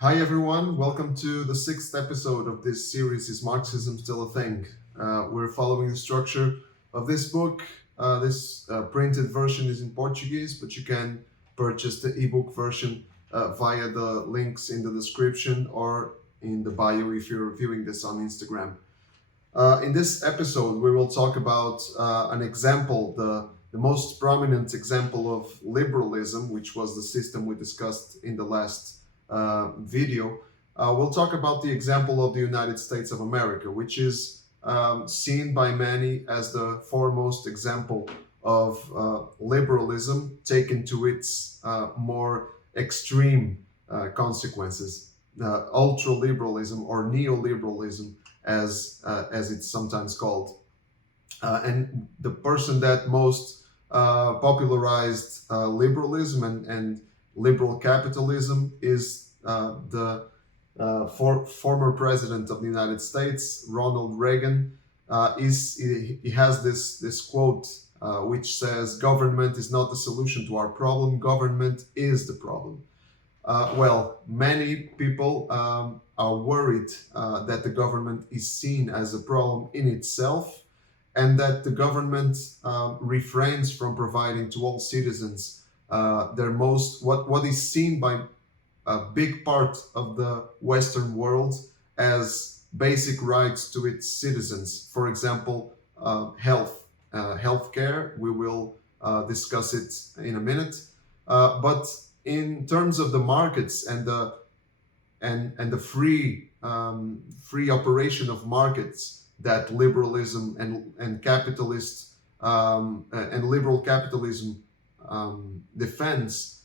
Hi everyone, welcome to the sixth episode of this series, Is Marxism Still a Thing? We're following the structure of this book. This printed version is in Portuguese, but you can purchase the ebook version via the links in the description or in the bio if you're viewing this on Instagram. In this episode, we will talk about an example, the most prominent example of liberalism, which was the system we discussed in the last video. We'll talk about the example of the United States of America, which is seen by many as the foremost example of liberalism taken to its more extreme consequences. Ultra-liberalism or neoliberalism, as it's sometimes called. And the person that most popularized liberalism and liberal capitalism is the former president of the United States, Ronald Reagan. He has this quote which says, "Government is not the solution to our problem. Government is the problem." Many people are worried that the government is seen as a problem in itself, and that the government refrains from providing to all citizens what is seen by a big part of the Western world as basic rights to its citizens. For example, healthcare. We will discuss it in a minute. But in terms of the markets and the free operation of markets that liberalism and capitalist and liberal capitalism defense,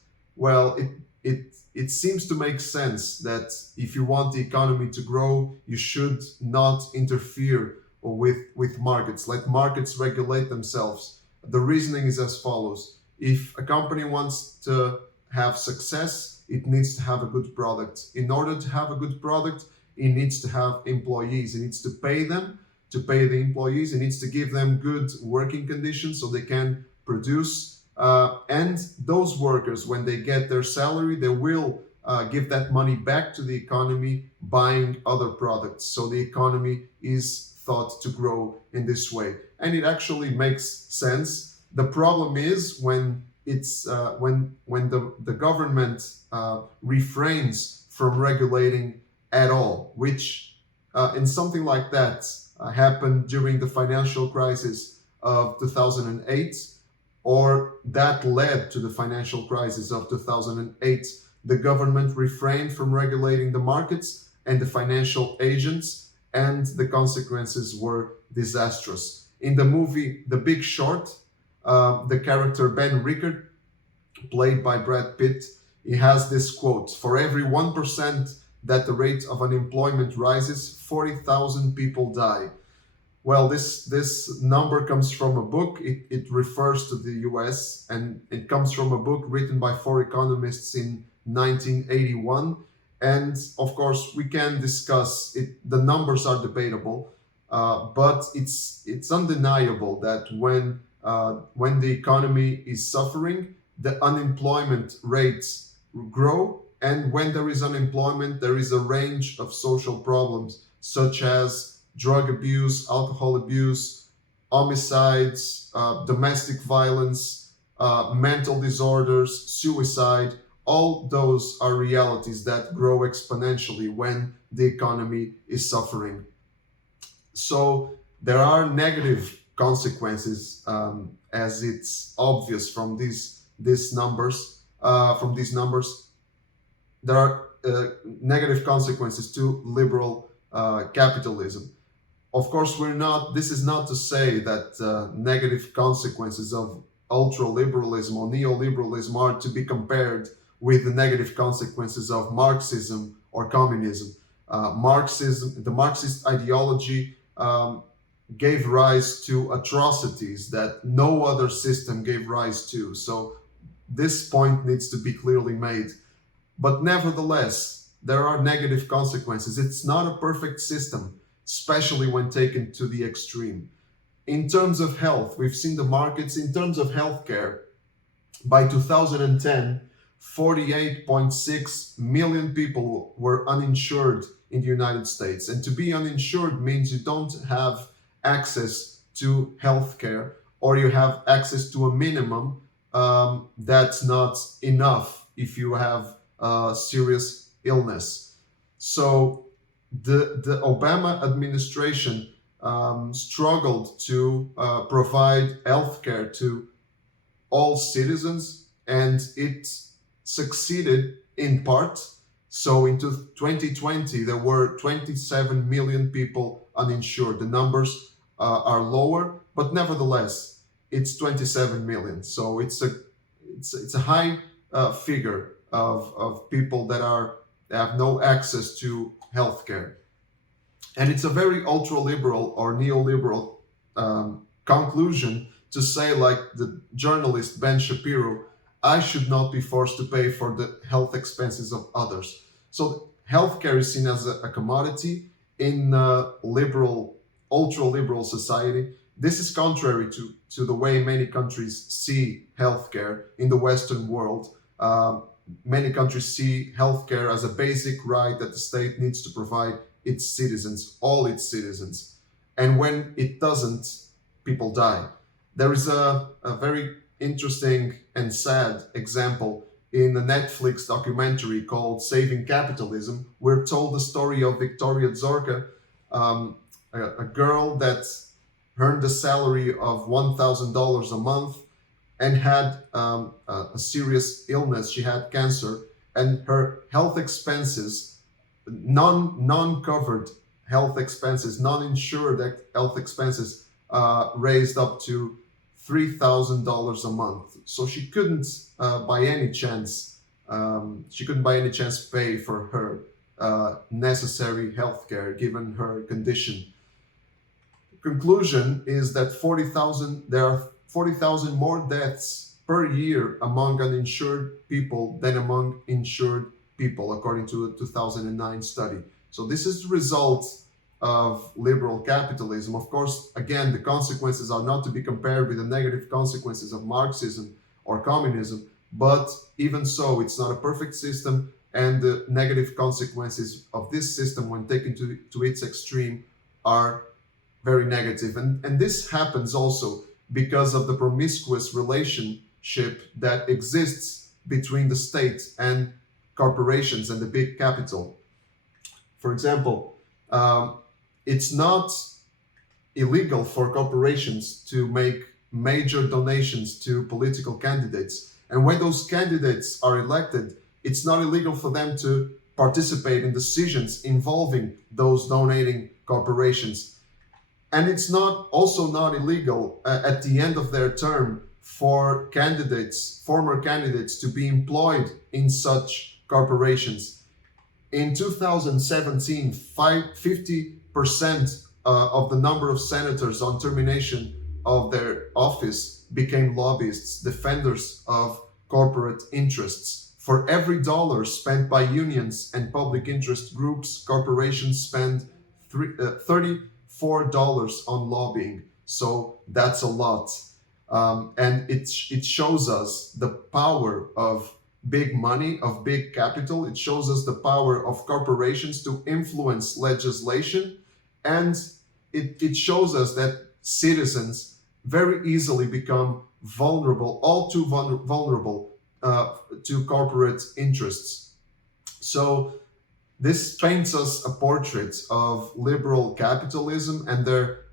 it seems to make sense that if you want the economy to grow, you should not interfere with markets. Let markets regulate themselves. The reasoning is as follows: if a company wants to have success, it needs to have a good product. In order to have a good product, it needs to have employees. It needs to pay them. To pay the employees, it needs to give them good working conditions so they can produce. And those workers, when they get their salary, they will give that money back to the economy, buying other products. So the economy is thought to grow in this way, and it actually makes sense. The problem is when the government refrains from regulating at all, which in something like that happened during the financial crisis of 2008. Or that led to the financial crisis of 2008. The government refrained from regulating the markets and the financial agents, and the consequences were disastrous. In the movie The Big Short, the character Ben Rickard, played by Brad Pitt, he has this quote: "For every 1% that the rate of unemployment rises, 40,000 people die." Well, this number comes from a book. It refers to the US, and it comes from a book written by 4 economists in 1981. And of course, we can discuss it. The numbers are debatable, but it's undeniable that when the economy is suffering, the unemployment rates grow. And when there is unemployment, there is a range of social problems, such as drug abuse, alcohol abuse, homicides, domestic violence, mental disorders, suicide. All those are realities that grow exponentially when the economy is suffering. So there are negative consequences, as it's obvious from these numbers. There are negative consequences to liberal capitalism. Of course, this is not to say that negative consequences of ultra-liberalism or neoliberalism are to be compared with the negative consequences of Marxism or communism. The Marxist ideology gave rise to atrocities that no other system gave rise to. So this point needs to be clearly made. But nevertheless, there are negative consequences. It's not a perfect system, especially when taken to the extreme. In terms of health, we've seen the markets. In terms of healthcare, by 2010, 48.6 million people were uninsured in the United States. And to be uninsured means you don't have access to healthcare, or you have access to a minimum that's not enough if you have serious illness. So the Obama administration struggled to provide healthcare to all citizens, and it succeeded in part. So in 2020, there were 27 million people uninsured. The numbers are lower, but nevertheless, it's 27 million. So it's a high figure of people that have no access to healthcare. And it's a very ultra-liberal or neoliberal conclusion to say, like the journalist Ben Shapiro, I should not be forced to pay for the health expenses of others. So healthcare is seen as a commodity in liberal, ultra-liberal society. This is contrary to the way many countries see healthcare in the Western world. Many countries see healthcare as a basic right that the state needs to provide its citizens, all its citizens. And when it doesn't, people die. There is a very interesting and sad example in a Netflix documentary called Saving Capitalism. We're told the story of Victoria Zorka, a girl that earned a salary of $1,000 a month and had a serious illness. She had cancer, and her health expenses, non-covered health expenses, non-insured health expenses, raised up to $3,000 a month. So she couldn't, by any chance, pay for her necessary health care given her condition. Conclusion is that there are 40,000 more deaths per year among uninsured people than among insured people, according to a 2009 study. So this is the result of liberal capitalism. Of course, again, the consequences are not to be compared with the negative consequences of Marxism or communism, but even so, it's not a perfect system, and the negative consequences of this system, when taken to its extreme, are very negative. And this happens also because of the promiscuous relationship that exists between the state and corporations and the big capital. For example, it's not illegal for corporations to make major donations to political candidates. And when those candidates are elected, it's not illegal for them to participate in decisions involving those donating corporations. And it's also not illegal at the end of their term for former candidates, to be employed in such corporations. In 2017, 50% of the number of senators on termination of their office became lobbyists, defenders of corporate interests. For every dollar spent by unions and public interest groups, corporations spend $34 on lobbying. So that's a lot. And it shows us the power of big money, of big capital. It shows us the power of corporations to influence legislation. And it shows us that citizens very easily become vulnerable, all too vulnerable to corporate interests. So this paints us a portrait of liberal capitalism and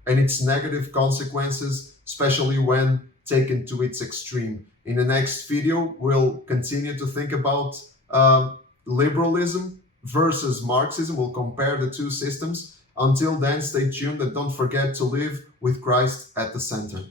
its negative consequences, especially when taken to its extreme. In the next video, we'll continue to think about liberalism versus Marxism. We'll compare the two systems. Until then, stay tuned and don't forget to live with Christ at the center.